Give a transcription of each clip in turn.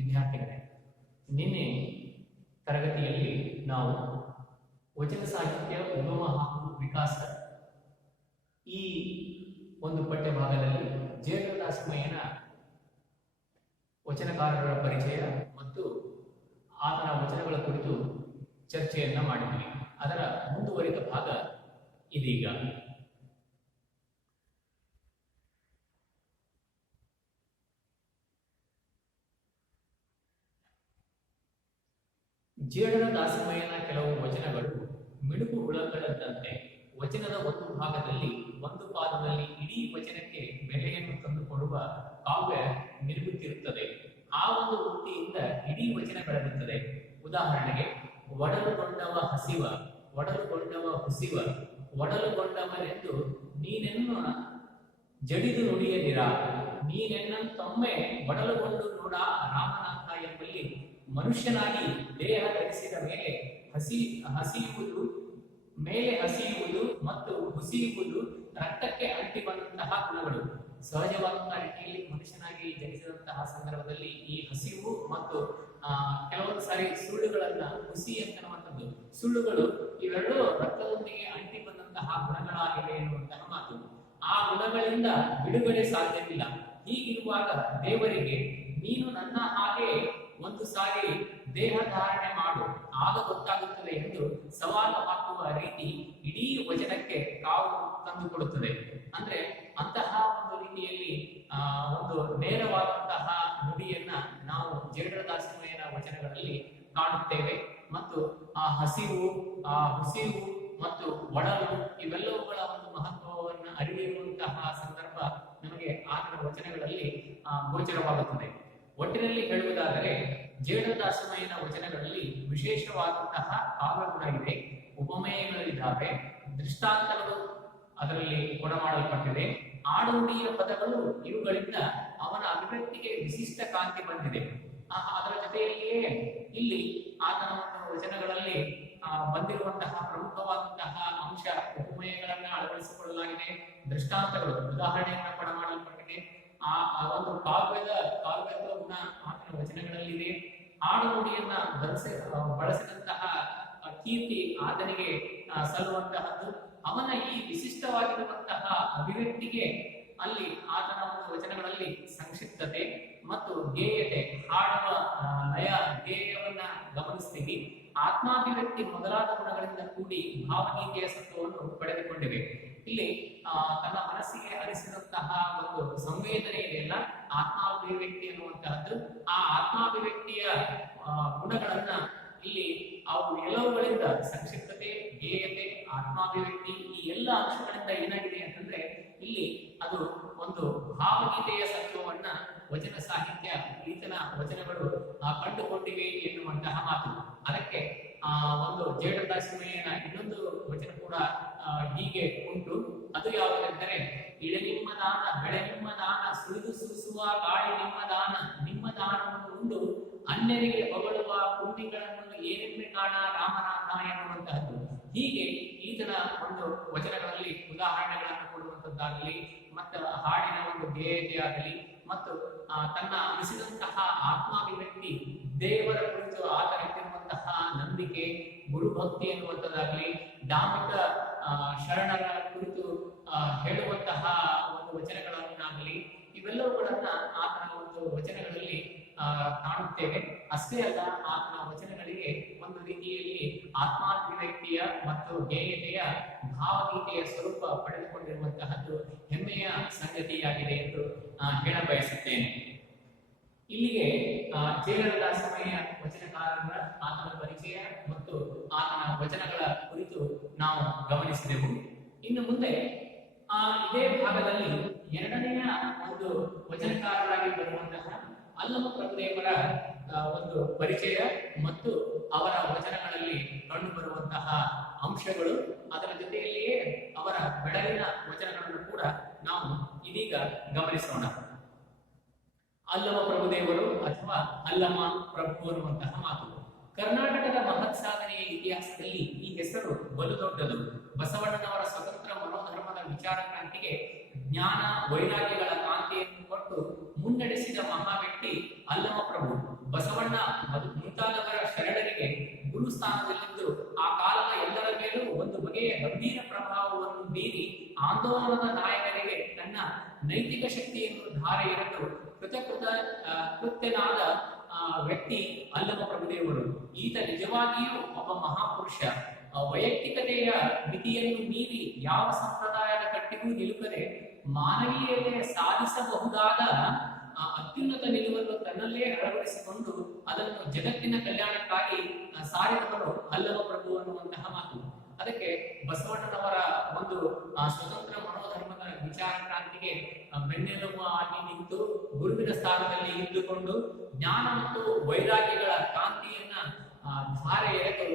ವಿದ್ಯಾರ್ಥಿಗಳೇ, ನಿನ್ನೆ ತರಗತಿಯಲ್ಲಿ ನಾವು ವಚನ ಸಾಹಿತ್ಯ ಉಗಮ ಹಾಗೂ ವಿಕಾಸ ಈ ಒಂದು ಪಠ್ಯ ಭಾಗದಲ್ಲಿ ಜೇಡರದಾಸಮಯ್ಯನ ವಚನಕಾರರ ಪರಿಚಯ ಮತ್ತು ಆತನ ವಚನಗಳ ಕುರಿತು ಚರ್ಚೆಯನ್ನ ಮಾಡಿದ್ವಿ. ಅದರ ಮುಂದುವರಿದ ಭಾಗ ಇದೀಗ. ಜೇಡರದಾಸಮಯ್ಯನ ಕೆಲವು ವಚನಗಳು ಮಿಡುಕು ಹುಳಗಳಂತೆ ವಚನದ ಒಂದು ಭಾಗದಲ್ಲಿ ಒಂದು ಪಾದದಲ್ಲಿ ಇಡೀ ವಚನಕ್ಕೆ ಬೆಲೆಯನ್ನು ತಂದುಕೊಡುವ ಕಾವ್ಯ ನಿರ್ಮಿತಿರುತ್ತದೆ. ಆ ಒಂದು ವೃತ್ತಿಯಿಂದ ಇಡೀ ವಚನ ಬೆಳೆದಿರುತ್ತದೆ. ಉದಾಹರಣೆಗೆ, ಒಡಲುಗೊಂಡವ ಹಸಿವ, ಒಡಲುಗೊಂಡವ ಹುಸಿವ, ಒಡಲುಗೊಂಡವನೆಂದು ನೀನೆನ್ನು ಜಡಿದು ನುಡಿಯದಿರ, ನೀನೆನ್ನೊಮ್ಮೆ ಒಡಲುಗೊಂಡು ನೋಡ ರಾಮನಾಥ ಎಂಬಲ್ಲಿ ಮನುಷ್ಯನಾಗಿ ದೇಹ ಧರಿಸಿದ ಮೇಲೆ ಹಸಿಯುವುದು ಮೇಲೆ ಹಸಿಯುವುದು ಮತ್ತು ಹುಸಿಯುವುದು ರಕ್ತಕ್ಕೆ ಅಂಟಿ ಬಂದಂತಹ ಗುಣಗಳು. ಸಹಜವಾದಂತಹ ರೀತಿಯಲ್ಲಿ ಮನುಷ್ಯನಾಗಿ ಜನಿಸಿದಂತಹ ಸಂದರ್ಭದಲ್ಲಿ ಈ ಹಸಿವು ಮತ್ತು ಕೆಲವೊಂದು ಸಾರಿ ಸುಳ್ಳುಗಳನ್ನ ಹುಸಿ ಅಂತನ್ನುವಂಥದ್ದು, ಸುಳ್ಳುಗಳು ಇವೆರಡೂ ರಕ್ತದೊಂದಿಗೆ ಅಂಟಿ ಬಂದಂತಹ ಗುಣಗಳಾಗಿವೆ ಎನ್ನುವಂತಹ ಮಾತು. ಆ ಗುಣಗಳಿಂದ ಬಿಡುಗಡೆ ಸಾಧ್ಯವಿಲ್ಲ. ಹೀಗಿರುವಾಗ ದೇವರಿಗೆ ನೀನು ನನ್ನ ಹಾಗೆ ಒಂದು ಸಾರಿ ದೇಹ ಧಾರಣೆ ಮಾಡು, ಆಗ ಗೊತ್ತಾಗುತ್ತದೆ ಎಂದು ಸವಾಲು ಹಾಕುವ ರೀತಿ ಇಡೀ ವಚನಕ್ಕೆ ಕಾವು ತಂದುಕೊಡುತ್ತದೆ. ಅಂದ್ರೆ ಅಂತಹ ಒಂದು ರೀತಿಯಲ್ಲಿ ಒಂದು ನೇರವಾದಂತಹ ನುಡಿಯನ್ನ ನಾವು ಜೇಡರದಾಸಮಯ್ಯನ ವಚನಗಳಲ್ಲಿ ಕಾಣುತ್ತೇವೆ. ಮತ್ತು ಆ ಹಸಿವು, ಆ ಹುಸಿವು ಮತ್ತು ಒಡಲು ಇವೆಲ್ಲವುಗಳ ಒಂದು ಮಹತ್ವವನ್ನು ಅರಿವಿರುವಂತಹ ಸಂದರ್ಭ ನಮಗೆ ಆತನ ವಚನಗಳಲ್ಲಿ ಗೋಚರವಾಗುತ್ತದೆ. ಒಟ್ಟಿನಲ್ಲಿ ಹೇಳುವುದಾದರೆ ಜೇಡರದಾಸಮಯ್ಯನ ವಚನಗಳಲ್ಲಿ ವಿಶೇಷವಾದಂತಹ ಕಾವ್ಯಗುಣ ಇದೆ, ಉಪಮೇಯಗಳಿದ್ದಾವೆ, ದೃಷ್ಟಾಂತಗಳು ಅದರಲ್ಲಿ ಕೊಡಮಾಡಲ್ಪಟ್ಟಿದೆ, ಆಡುನುಡಿಯ ಪದಗಳು ಇವುಗಳಿಂದ ಅವನ ಅಭಿವ್ಯಕ್ತಿಗೆ ವಿಶಿಷ್ಟ ಕಾಂತಿ ಬಂದಿದೆ. ಅದರ ಜೊತೆಯಲ್ಲಿಯೇ ಇಲ್ಲಿ ಆತನ ಒಂದು ವಚನಗಳಲ್ಲಿ ಬಂದಿರುವಂತಹ ಪ್ರಮುಖವಾದಂತಹ ಅಂಶ ಉಪಮೇಯಗಳನ್ನ ಅಳವಡಿಸಿಕೊಳ್ಳಲಾಗಿದೆ, ದೃಷ್ಟಾಂತಗಳು ಉದಾಹರಣೆಯನ್ನ ಕೊಡಮಾಡಲ್ಪಟ್ಟಿದೆ. ಆ ಒಂದು ಕಾವ್ಯದ ಗುಣ ಆತನ ವಚನಗಳಲ್ಲಿದೆ. ಆಡುನುಡಿಯನ್ನ ಬಳಸಿದಂತಹ ಕೀರ್ತಿ ಆತನಿಗೆ ಸಲ್ಲುವಂತಹದ್ದು. ಅವನ ಈ ವಿಶಿಷ್ಟವಾಗಿರುವಂತಹ ಅಭಿವ್ಯಕ್ತಿಗೆ ಅಲ್ಲಿ ಆತನ ಒಂದು ವಚನಗಳಲ್ಲಿ ಸಂಕ್ಷಿಪ್ತತೆ ಮತ್ತು ಗೇಯತೆ, ಹಾಡುವ ಲಯ ಗೇಯವನ್ನ ಗಮನಿಸ್ತೀವಿ. ಆತ್ಮಾಭಿವ್ಯಕ್ತಿ ಮೊದಲಾದ ಗುಣಗಳಿಂದ ಕೂಡಿ ಭಾವಗೀತೆಯ ಸತ್ವವನ್ನು ಪಡೆದುಕೊಂಡಿವೆ. ಇಲ್ಲಿ ತನ್ನ ಮನಸ್ಸಿಗೆ ಅನಿಸಿದಂತಹ ಒಂದು ಸಂವೇದನೆ ಇದೆಯಲ್ಲ, ಆತ್ಮಾಭಿವ್ಯಕ್ತಿ ಎನ್ನುವಂತಹದ್ದು. ಆ ಆತ್ಮಾಭಿವ್ಯಕ್ತಿಯ ಗುಣಗಳನ್ನ ಇಲ್ಲಿ ಅವು ಎಲ್ಲವುಗಳಿಂದ ಸಂಕ್ಷಿಪ್ತತೆ, ಗೇಯತೆ, ಆತ್ಮಾಭಿವ್ಯಕ್ತಿ ಈ ಎಲ್ಲ ಅಂಶಗಳಿಂದ ಏನಾಗಿದೆ ಅಂತಂದ್ರೆ ಇಲ್ಲಿ ಅದು ಒಂದು ಭಾವಗೀತೆಯ ಸತ್ವವನ್ನ ವಚನ ಸಾಹಿತ್ಯ ಈತನ ವಚನಗಳು ಕಂಡುಕೊಂಡಿವೆ ಎನ್ನುವಂತಹ ಮಾತು. ಅದಕ್ಕೆ ಒಂದು ಜೇಡರದಾಸಮಯ್ಯನ ಇನ್ನೊಂದು ವಚನ ಕೂಡ ಹೀಗೆ ಉಂಟು. ಅದು ಯಾವುದೆಂದರೆ, ಇಳೆ ನಿಮ್ಮ ದಾನ, ಬೆಳೆ ನಿಮ್ಮ ದಾನ, ಸುರಿದು ಸುರಿಸುವ ಗಾಳಿ ನಿಮ್ಮ ದಾನ, ನಿಮ್ಮ ದಾನವನ್ನು ಉಂಡು ಅನ್ಯರಿಗೆ ಹೊಗಳುವ ಪುಣ್ಯಗಳನ್ನು ಏನೆಂಬೆ ಕಾಣ ರಾಮನಾಥ ಎನ್ನುವಂತಹದ್ದು. ಹೀಗೆ ಈತನ ಒಂದು ವಚನಗಳಲ್ಲಿ ಉದಾಹರಣೆಗಳನ್ನು ಕೊಡುವಂತದ್ದಾಗಲಿ, ಮತ್ತು ಹಾಡಿನ ಒಂದು ಗೇಯತೆಯಾಗಲಿ, ಮತ್ತು ತನ್ನ ಅನಿಸಿದಂತಹ ಆತ್ಮಾಭಿವ್ಯಕ್ತಿ, ದೇವರ ಕುರಿತು ಆತನಿಟ್ಟಿರುವಂತಹ ನಂಬಿಕೆ, ಗುರುಭಕ್ತಿ ಎನ್ನುವಂಥದ್ದಾಗಲಿ, ಧಾರ್ಮಿಕ ಶರಣರ ಕುರಿತು ಹೇಳುವಂತಹ ಒಂದು ವಚನಗಳನ್ನಾಗಲಿ, ಇವೆಲ್ಲವುಗಳನ್ನ ಆತನ ಒಂದು ವಚನಗಳಲ್ಲಿ ಕಾಣುತ್ತೇವೆ. ಅಷ್ಟೇ ಅಲ್ಲ, ಆತನ ವಚನಗಳಿಗೆ ಒಂದು ರೀತಿಯಲ್ಲಿ ಆತ್ಮಾಭಿವ್ಯಕ್ತಿಯ ಮತ್ತು ಗೇಯತೆಯ ಭಾವಗೀತೆಯ ಸ್ವರೂಪ ಪಡೆದುಕೊಂಡಿರುವಂತಹದ್ದು ಹೆಮ್ಮೆಯ ಸಂಗತಿಯಾಗಿದೆ ಎಂದು ಹೇಳ ಬಯಸುತ್ತೇನೆ. ಇಲ್ಲಿಗೆ ಜೇಡರದಾಸಮಯ್ಯ ವಚನಕಾರರ ಆತನ ಪರಿಚಯ ಮತ್ತು ಆತನ ವಚನಗಳ ಕುರಿತು ನಾವು ಗಮನಿಸಿದೆವು. ಇನ್ನು ಮುಂದೆ ಇದೇ ಭಾಗದಲ್ಲಿ ಎರಡನೆಯ ಒಂದು ವಚನಕಾರರಾಗಿ ಬರುವಂತಹ ಅಲ್ಲಮ ಪ್ರಭುದೇವರ ಒಂದು ಪರಿಚಯ ಮತ್ತು ಅವರ ವಚನಗಳಲ್ಲಿ ಕಂಡುಬರುವಂತಹ ಅಂಶಗಳು, ಅದರ ಜೊತೆಯಲ್ಲಿಯೇ ಅವರ ಬೆಳಗಿನ ವಚನಗಳನ್ನು ಕೂಡ ನಾವು ಇದೀಗ ಗಮನಿಸೋಣ. ಅಲ್ಲಮ ಪ್ರಭುದೇವರು ಅಥವಾ ಅಲ್ಲಮ ಪ್ರಭು ಅನ್ನುವಂತಹ ಮಾತು ಕರ್ನಾಟಕದ ಮಹತ್ ಸಾಧನೆಯ ಇತಿಹಾಸದಲ್ಲಿ ಈ ಹೆಸರು ಬಲು ದೊಡ್ಡದು. ಬಸವಣ್ಣನವರ ಸ್ವತಂತ್ರ ಮನೋಧರ್ಮದ ವಿಚಾರ ಕ್ರಾಂತಿಗೆ ಜ್ಞಾನ ವೈರಾಗ್ಯಗಳ ಕಾಂತಿಯನ್ನು ಕೊಟ್ಟು ಮುನ್ನಡೆಸಿದ ಮಹಾ ವ್ಯಕ್ತಿ ಅಲ್ಲಮ ಪ್ರಭು. ನೈತಿಕ ಶಕ್ತಿಯನ್ನು ಧಾರೆ ಎರೆದು ಕೃತ್ಯನಾದ ವ್ಯಕ್ತಿ ಅಲ್ಲಮ ಪ್ರಭುದೇವರು. ಈತ ನಿಜವಾಗಿಯೂ ಒಬ್ಬ ಮಹಾಪುರುಷ. ವೈಯಕ್ತಿಕತೆಯ ಮಿತಿಯನ್ನು ಮೀರಿ ಯಾವ ಸಂಪ್ರದಾಯದ ಕಟ್ಟಿಗೂ ನಿಲುಕದೆ ಮಾನವೀಯತೆ ಸಾಧಿಸಬಹುದಾದ ಅತ್ಯುನ್ನತ ನಿಲುವನ್ನು ತನ್ನಲ್ಲೇ ಅಳವಡಿಸಿಕೊಂಡು ಅದನ್ನು ಜಗತ್ತಿನ ಕಲ್ಯಾಣಕ್ಕಾಗಿ ಸಾರಿದವರು ಅಲ್ಲಮ ಪ್ರಭು ಅನ್ನುವಂತಹ ಮಾತು. ಅದಕ್ಕೆ ಬಸವಣ್ಣನವರ ಒಂದು ಸ್ವತಂತ್ರ ಮನೋಧರ್ಮದ ವಿಚಾರ ಕ್ರಾಂತಿಗೆ ಬೆನ್ನೆಲುಬು ಆಗಿ ನಿಂತು ಗುರುವಿನ ಸ್ಥಾನದಲ್ಲಿ ಇದ್ದುಕೊಂಡು ಜ್ಞಾನ ಮತ್ತು ವೈರಾಗ್ಯಗಳ ಕಾಂತಿಯನ್ನ ಧಾರೆ ಎರೆದು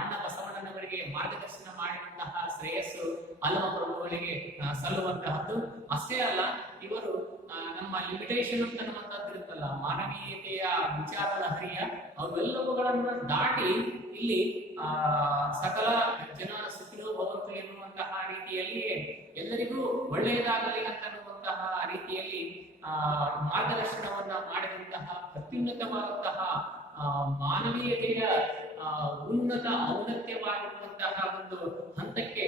ಅಣ್ಣ ಬಸವಣ್ಣನವರಿಗೆ ಮಾರ್ಗದರ್ಶನ ಮಾಡಿದಂತಹ ಶ್ರೇಯಸ್ಸು ಅಲ್ಲಮ ಪ್ರಭುಗಳಿಗೆ ಸಲ್ಲುವಂತಹದ್ದು. ಅಷ್ಟೇ ಅಲ್ಲ, ಇವರು ನಮ್ಮ ಲಿಮಿಟೇಷನ್ ಅಂತ ಅನ್ನುವಂಥದ್ದಿರುತ್ತಲ್ಲ, ಮಾನವೀಯತೆಯ ವಿಚಾರದ ಹರಿಯ, ಅವೆಲ್ಲವುಗಳನ್ನು ದಾಟಿ ಇಲ್ಲಿ ಸಕಲ ಜನ ಸುಖಿನೋ ಭವಂತು ಎನ್ನುವಂತಹ ರೀತಿಯಲ್ಲಿಯೇ ಎಲ್ಲರಿಗೂ ಒಳ್ಳೆಯದಾಗಲಿ ಅಂತನ್ನುವಂತಹ ರೀತಿಯಲ್ಲಿ ಮಾರ್ಗದರ್ಶನವನ್ನ ಮಾಡಿದಂತಹ ಅತ್ಯುನ್ನತವಾದಂತಹ ಮಾನವೀಯತೆಯ ಉನ್ನತ ಔನ್ನತ್ಯವಾಗಿರುವಂತಹ ಒಂದು ಹಂತಕ್ಕೆ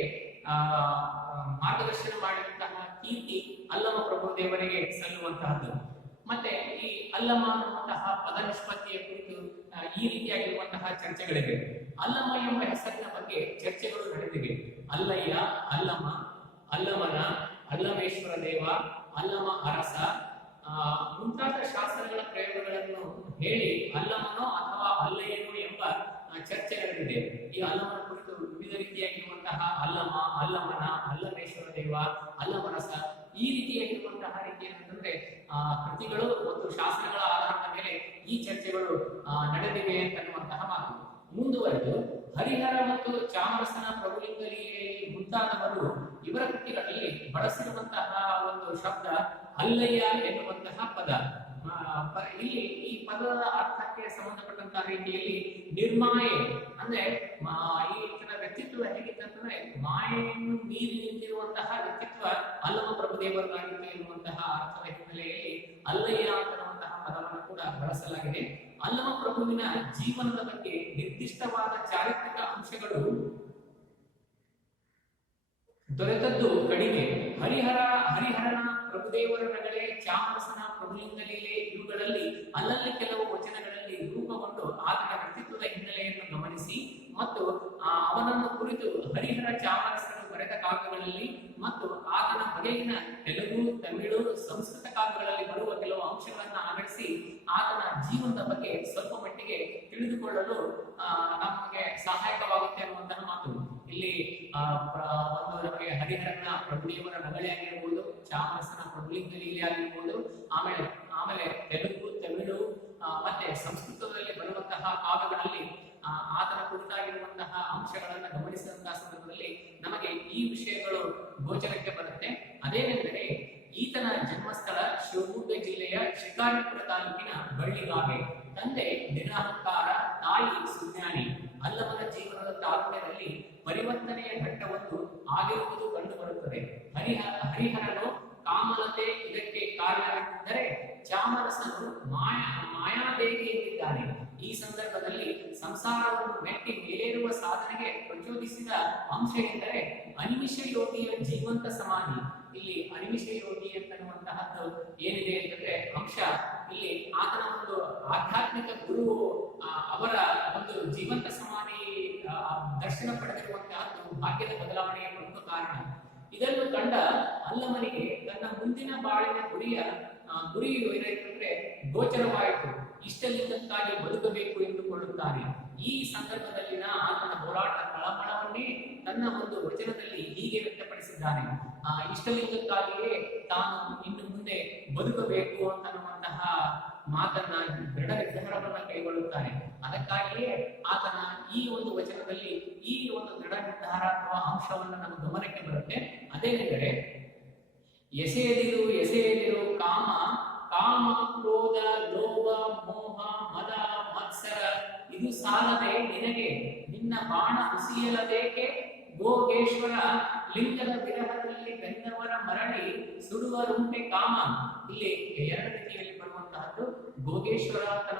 ಮಾರ್ಗದರ್ಶನ ಮಾಡಿದಂತಹ ಕೀರ್ತಿ ಅಲ್ಲಮ ಪ್ರಭುದೇವರಿಗೆ ಸಲ್ಲುವಂತಹದ್ದು. ಮತ್ತೆ ಈ ಅಲ್ಲಮ ಅನ್ನುವಂತಹ ಪದ ನಿಷ್ಪತ್ತಿಯ ಕುರಿತು ಈ ರೀತಿಯಾಗಿರುವಂತಹ ಚರ್ಚೆಗಳಿವೆ. ಅಲ್ಲಮ ಎಂಬ ಹೆಸರಿನ ಬಗ್ಗೆ ಚರ್ಚೆಗಳು ನಡೆದಿವೆ. ಅಲ್ಲಯ್ಯ, ಅಲ್ಲಮ, ಅಲ್ಲಮನ, ಅಲ್ಲಮೇಶ್ವರ ದೇವ, ಅಲ್ಲಮ ಅರಸ ಮುಂತಾದ ಶಾಸ್ತ್ರಗಳ ಪ್ರಯೋಗಗಳನ್ನು ಹೇಳಿ ಅಲ್ಲಮನೋ ಅಥವಾ ಅಲ್ಲಯ್ಯನೋ ಎಂಬ ಚರ್ಚೆ ನಡೆದಿದೆ. ಈ ಅಲ್ಲಮನ ಕುರಿತು ವಿವಿಧ ರೀತಿಯಾಗಿರುವಂತಹ ಅಲ್ಲಮ, ಅಲ್ಲಮನ, ಅಲ್ಲಮೇಶ್ವರ ದೇವ, ಅಲ್ಲಮರಸ ಈ ರೀತಿಯಾಗಿರುವಂತಹ ರೀತಿಯಂತಂದ್ರೆ ಕೃತಿಗಳು ಮತ್ತು ಶಾಸ್ತ್ರಗಳ ಆಧಾರದ ಮೇಲೆ ಈ ಚರ್ಚೆಗಳು ನಡೆದಿವೆ ಅಂತನ್ನುವಂತಹ ಮಾತು. ಮುಂದುವರೆದು ಹರಿಹರ ಮತ್ತು ಚಾಮರಸನ ಪ್ರಭುಲಿಂಗಲೀಲೆಯಲ್ಲಿ ಮುಂತಾದವರು ಇವರ ಕೃತಿಗಳಲ್ಲಿ ಬಳಸಿರುವಂತಹ ಒಂದು ಶಬ್ದ ಅಲ್ಲಯ್ಯ ಎನ್ನುವಂತಹ ಪದ. ಇಲ್ಲಿ ಈ ಪದದ ಅರ್ಥಕ್ಕೆ ಸಂಬಂಧಪಟ್ಟಂತಹ ರೀತಿಯಲ್ಲಿ ನಿರ್ಮಾಯೆ ಅಂದ್ರೆ ಈತನ ವ್ಯಕ್ತಿತ್ವ ಹೇಗಿತ್ತಂತಂದ್ರೆ ಮಾಯೆಯನ್ನು ಮೀರಿ ನಿಂತಿರುವಂತಹ ವ್ಯಕ್ತಿತ್ವ ಅಲ್ಲಮ ಪ್ರಭುದೇವರಾಗಿತ್ತು ಎನ್ನುವಂತಹ ಅರ್ಥದ ಹಿನ್ನೆಲೆಯಲ್ಲಿ ಅಲ್ಲಯ್ಯ ಅಂತನ್ನುವಂತಹ ಪದವನ್ನು ಕೂಡ ಬಳಸಲಾಗಿದೆ. ಅಲ್ಲಮ ಪ್ರಭುವಿನ ಜೀವನದ ಬಗ್ಗೆ ನಿರ್ದಿಷ್ಟವಾದ ಚಾರಿತ್ರಿಕ ಅಂಶಗಳು ದೊರೆತದ್ದು ಕಡಿಮೆ. ಹರಿಹರನ ಪ್ರಭುದೇವರ ನಗಳೆ, ಚಾಮರಸನ ಪ್ರಭುಲಿಂಗಲೀಲೆ ಇವುಗಳಲ್ಲಿ ಅಲ್ಲಲ್ಲಿ ಕೆಲವು ವಚನಗಳಲ್ಲಿ ರೂಪುಗೊಂಡು ಆತನ ವ್ಯಕ್ತಿತ್ವದ ಹಿನ್ನೆಲೆಯನ್ನು ಗಮನಿಸಿ ಮತ್ತು ಅವನನ್ನು ಕುರಿತು ಹರಿಹರ ಚಾಮರಸರು ಬರೆದ ಕಾವ್ಯಗಳಲ್ಲಿ ಮತ್ತು ಆತನ ಬಗೆಗಿನ ತೆಲುಗು, ತಮಿಳು, ಸಂಸ್ಕೃತ ಕಾವ್ಯಗಳಲ್ಲಿ ಬರುವ ಕೆಲವು ಅಂಶಗಳನ್ನು ಆಧರಿಸಿ ಆತನ ಜೀವನದ ಬಗ್ಗೆ ಸ್ವಲ್ಪ ಮಟ್ಟಿಗೆ ತಿಳಿದುಕೊಳ್ಳಲು ನಮಗೆ ಸಹಾಯಕವಾಗುತ್ತೆ ಅನ್ನುವಂತಹ ಮಾತು. ಇಲ್ಲಿ ಒಂದು ನಮಗೆ ಹರಿಹರನ ಪ್ರಭುದೇವರ ನಗಳೆ ಆಗಿರ್ಬೋದು, ಚಾಮರಸನ ಪ್ರಭುಲಿಂಗಲೀಲೆ ಆಗಿರ್ಬೋದು, ಆಮೇಲೆ ತೆಲುಗು, ತಮಿಳು ಮತ್ತೆ ಸಂಸ್ಕೃತದಲ್ಲಿ ಬರುವಂತಹ ಕಾವ್ಯಗಳಲ್ಲಿ ಆತನ ಕುರಿತಾಗಿರುವಂತಹ ಅಂಶಗಳನ್ನು ಗಮನಿಸಿದಂತಹ ಸಂದರ್ಭದಲ್ಲಿ ನಮಗೆ ಈ ವಿಷಯಗಳು ಗೋಚರಕ್ಕೆ ಬರುತ್ತೆ. ಅದೇನೆಂದರೆ ಈತನ ಜನ್ಮಸ್ಥಳ ಶಿವಮೊಗ್ಗ ಜಿಲ್ಲೆಯ ಶಿಕಾರಿಪುರ ತಾಲೂಕಿನ ಬಳ್ಳಿಗಾವೆ. ತಂದೆ ನಿರಹಂಕಾರ, ತಾಯಿ ಸುಜ್ಞಾನಿ. ಅಲ್ಲಮನ ಜೀವನದ ತಾರುಣ್ಯದಲ್ಲಿ ಪರಿವರ್ತನೆಯ ಘಟ್ಟವೊಂದು ಆಗಿರುವುದು ಕಂಡುಬರುತ್ತದೆ. ಹರಿಹರನು ಕಾಮಲತೆ ಇದಕ್ಕೆ ಕಾರಣವೆಂದರೆ ಚಾಮರಸನು ಮಾಯಾದೇವಿ ಎಂದಿದ್ದಾನೆ. ಈ ಸಂದರ್ಭದಲ್ಲಿ ಸಂಸಾರವನ್ನು ಮೆಟ್ಟಿ ಮೇಲೇರುವ ಸಾಧನೆಗೆ ಪ್ರಚೋದಿಸಿದ ಅಂಶ ಎಂದರೆ ಅನಿಮಿಷ ಯೋಗಿಯ ಜೀವಂತ ಸಮಾಧಿ. ಇಲ್ಲಿ ಅನಿಮಿಷ ಯೋಗಿ ಅಂತನ್ನುವಂತಹದ್ದು ಏನಿದೆ ಅಂತಂದ್ರೆ ಅಂಶ, ಇಲ್ಲಿ ಆತನ ಒಂದು ಆಧ್ಯಾತ್ಮಿಕ ಗುರು ಅವರ ಒಂದು ಜೀವಂತ ಸಮಾಧಿ ದರ್ಶನ ಪಡೆದಿರುವಂತಹದ್ದು ಭಾಗ್ಯದ ಬದಲಾವಣೆಯ ಪ್ರಮುಖ ಕಾರಣ. ಇದನ್ನು ಕಂಡ ಅಲ್ಲಮನಿಗೆ ತನ್ನ ಮುಂದಿನ ಬಾಳಿನ ಗುರಿಯು ಏನಾಯ್ತಂದ್ರೆ ಗೋಚರವಾಯಿತು. ಇಷ್ಟಲಿಂಗಕ್ಕಾಗಿ ಬದುಕಬೇಕು ಎಂದುಕೊಳ್ಳುತ್ತಾನೆ. ಈ ಸಂದರ್ಭದಲ್ಲಿನ ಆತನ ಹೋರಾಟ ತಳಮಳವನ್ನೇ ತನ್ನ ಒಂದು ವಚನದಲ್ಲಿ ಹೀಗೆ ವ್ಯಕ್ತಪಡಿಸಿದ್ದಾನೆ. ಇಷ್ಟಲಿಂಗಕ್ಕಾಗಿಯೇ ತಾನು ಇನ್ನು ಮುಂದೆ ಬದುಕಬೇಕು ಅಂತನ್ನುವಂತಹ ಮಾತನ್ನ ದೃಢ ನಿರ್ಧಾರವನ್ನ ಕೈಗೊಳ್ಳುತ್ತಾನೆ. ಅದಕ್ಕಾಗಿಯೇ ಆತನ ಈ ಒಂದು ವಚನದಲ್ಲಿ ಈ ಒಂದು ದೃಢ ನಿರ್ಧಾರ ಅಥವಾ ಅಂಶವನ್ನು ನಮ್ಮ ಗಮನಕ್ಕೆ ಬರುತ್ತೆ. ಅದೇನೆಂದರೆ ಎಸೆಯದಿರು ಕಾಮ, ಕ್ರೋಧ, ಲೋಭ, ಮೋಹ, ಮದ, ಮತ್ಸರ ಇದು ಸಾಲದೆ ನಿನಗೆ ನಿನ್ನ ಬಾಣ ಹುಸಿಯಲಬೇಕೆ ಭೋಗೇಶ್ವರ. ಲಿಂಗದ ವಿರಹದಲ್ಲಿ ಬೆನ್ನವರ ಮರಳಿ ಸುಡುವರುಂಟೆ ಕಾಮ. ಇಲ್ಲಿ ಎರಡು ರೀತಿಯಲ್ಲಿ ಬರುವಂತಹದ್ದು ಭೋಗೇಶ್ವರ ಅಂತ